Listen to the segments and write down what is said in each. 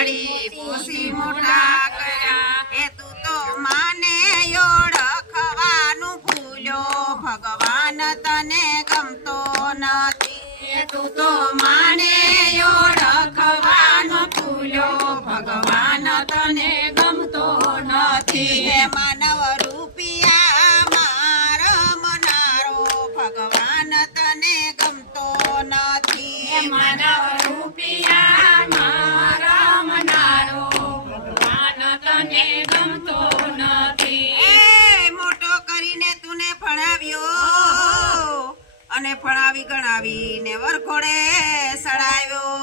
પાડી પોસી મોટા કર્યા એ તું તો માને ઓળખવાનું ભૂલ્યો ભગવાન તને ગમતો નથી તું તો માને ઓળખવાનું ભૂલ્યો ભગવાન તને ગમતો નથી હે માનવ રૂપિયા મારા મનારો ભગવાન તને ગમતો નથી હે માનવ રૂપિયા મારા મનારો ભગવાન તને ગમતો નથી એ મોટો કરીને તુને ભણાવ્યો અને ભણાવી ગણાવીને વરઘોડે સડાવ્યો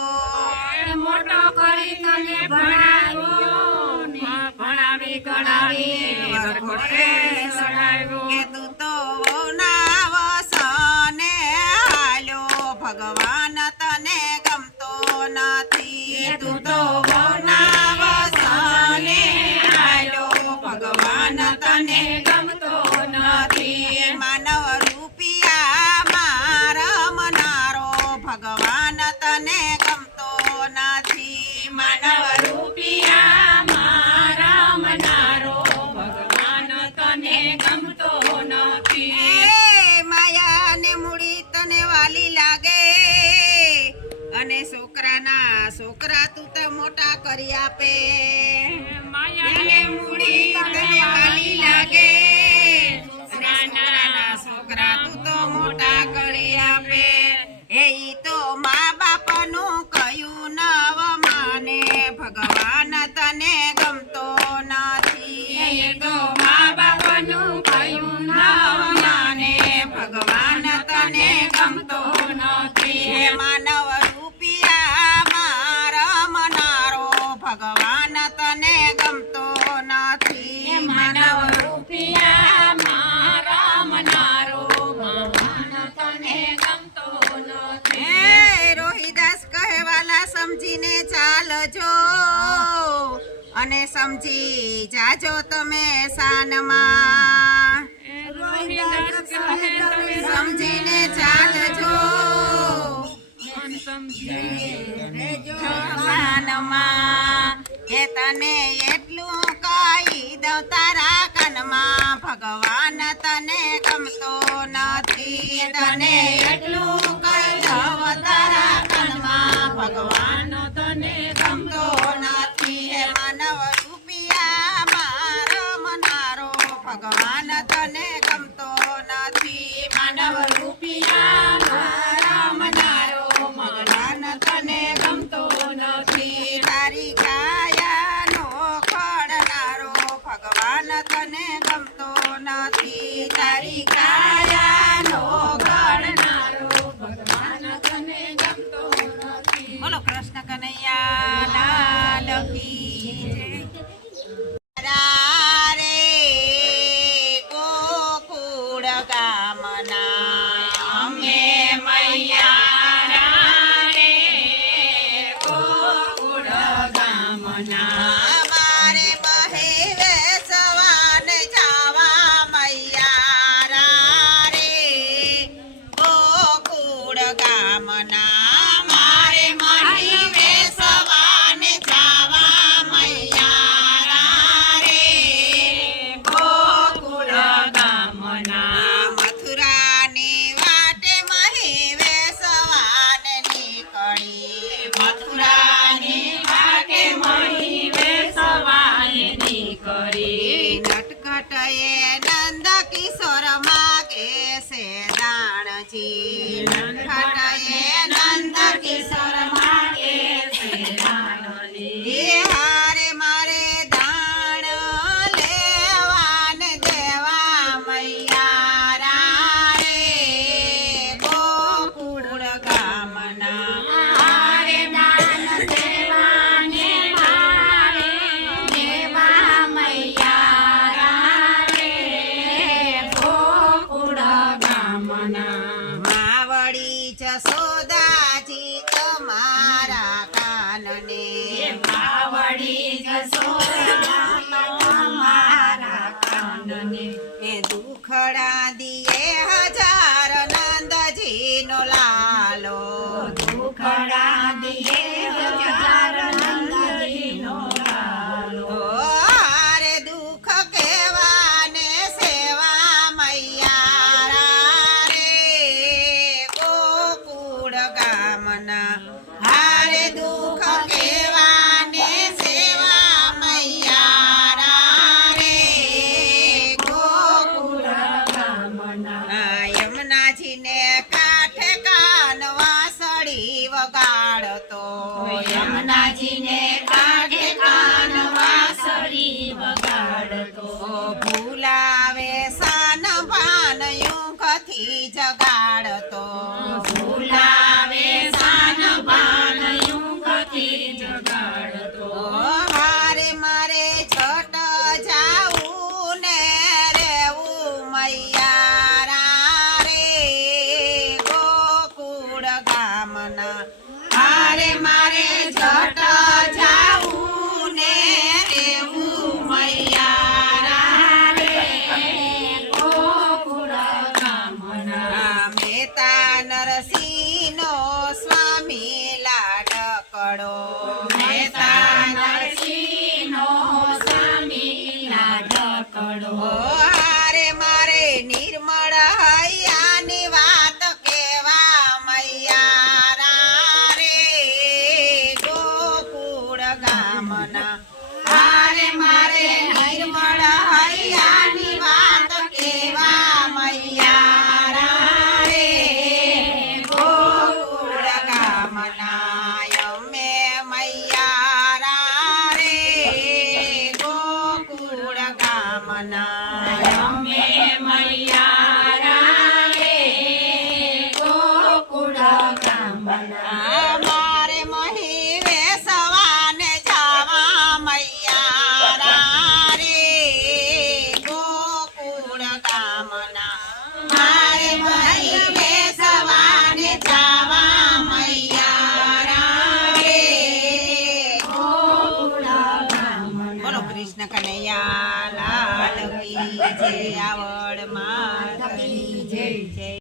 મોટો કરી તને ભણાવ્યો ને ભણાવી ગણાવી વરઘોડે સડાવ્યો કે તું તો વહુના વસને હાલ્યો ભગવાન તને ગમતો નથી તું તો વહુના વસને હાલ્યો ભગવાન તને ગમતો નથી માનવ રૂપિયા મારા મનારો ભગવાન તને ગમતો નથી માનવ રૂપિયા મારા મનારો ભગવાન તને ગમતો નથી માયા ને મૂડી તને વાલી લાગે અને છોકરાના છોકરા તું તો મોટા કરી આપે માયા ને મૂડી તને વાલી લાગે નાના છોકરા તું તો મોટા કરી આપે એ તો મા બાપનું કયું નવ માને ભગવાન તને ગમતો નથી એ તો મા બાપનું કયું નવ માને ભગવાન તને ગમતો નથી હે માનવ રૂપિયા મારા મનારો ભગવાન તને ગમતો નથી માનવ રૂપિયા મારા મનારો ભગવાન તને ગમતો નથી રોહિદાસ કહેવાલા સમજીને ચાલજો અને સમજી જાજો તમે શાનમાં સમજીને ચાલજો શાનમાં એ તને એટલું કહી દઉં તારા કાનમાં ભગવાન તને ગમતો નથી તને એટલું કહી દઉં તારા કાનમાં ભગવાન તને ગમતો નથી હે માનવ રૂપિયા મારો મનારો ભગવાન તને ગમતો નથી માનવ રૂપિયા મારા મનારો ભગવાન તને ગમતો નથી તારી કાયાનો ખડનારો ભગવાન તને ગમતો નથી તારી કાયાનો ખડનારો ભગવાન તને ગમતો નથી બોલો કૃષ્ણ કનૈયા લાલ કી જય રે ગોકુળ ગામના અમે મૈયા રે ગોકુળ ગામના મારે બહેવે સવાન જાવા મૈયા રે ગોકુળ ગામના મારે મહીવે સવાન જાવા મૈયા રે ગોકુળ ગામના મથુરાની વાટે મહીવે સવાન નીકળી મથુરાની વાટે મહીવે સવાન નીકળી નટખટએ નંદ કિશોર માગે છે દાણજી નટખટએ નંદ કિશોર માગે છે દાણજી હારે મારે દાણ લેવાને દેવા મૈયા રે ગોકુળ ગામના હારે દાન દેવાને મારે દેવા મૈયા રે ગોકુળ ગામના માવડી જસોદાજી તમારા કાનને માવડી જસોદા તમારા કાનને એ દુખડા દિયે હજાર નંદજીનો લાલો દુખડા દિયે હજાર નંદજી નાનાજીને કાઢે કાન વાંસળી વગાડતો. ભૂલાવે સાન ભાન યુગથી જગાડતો. ભૂલાવે સાન ભાન યુગથી જગાડતો. હારે મારે છટ જાવું ને રેવું મૈયારા રે ગોકુળ ગામના. હારે મારે જટ જાવું ને રેવું મૈયારા રે ગોકુળ ગામના. મહેતા નરસિંહનો સ્વામી લાડકડો. મહેતા નરસિંહનો સ્વામી લાડકડો. હારે મારે નિર્મળ હૈયાની વાત કેવા મૈયારા રે ગોકુળ ગામના. હારે મારે નિર્મળ હૈયાની વાત કેવા મૈયારા રે ગોકુળ ગામના અમે મૈયારા રે ગોકુળ ગામના. અમે મૈયારા રે ગોકુળ ગામના.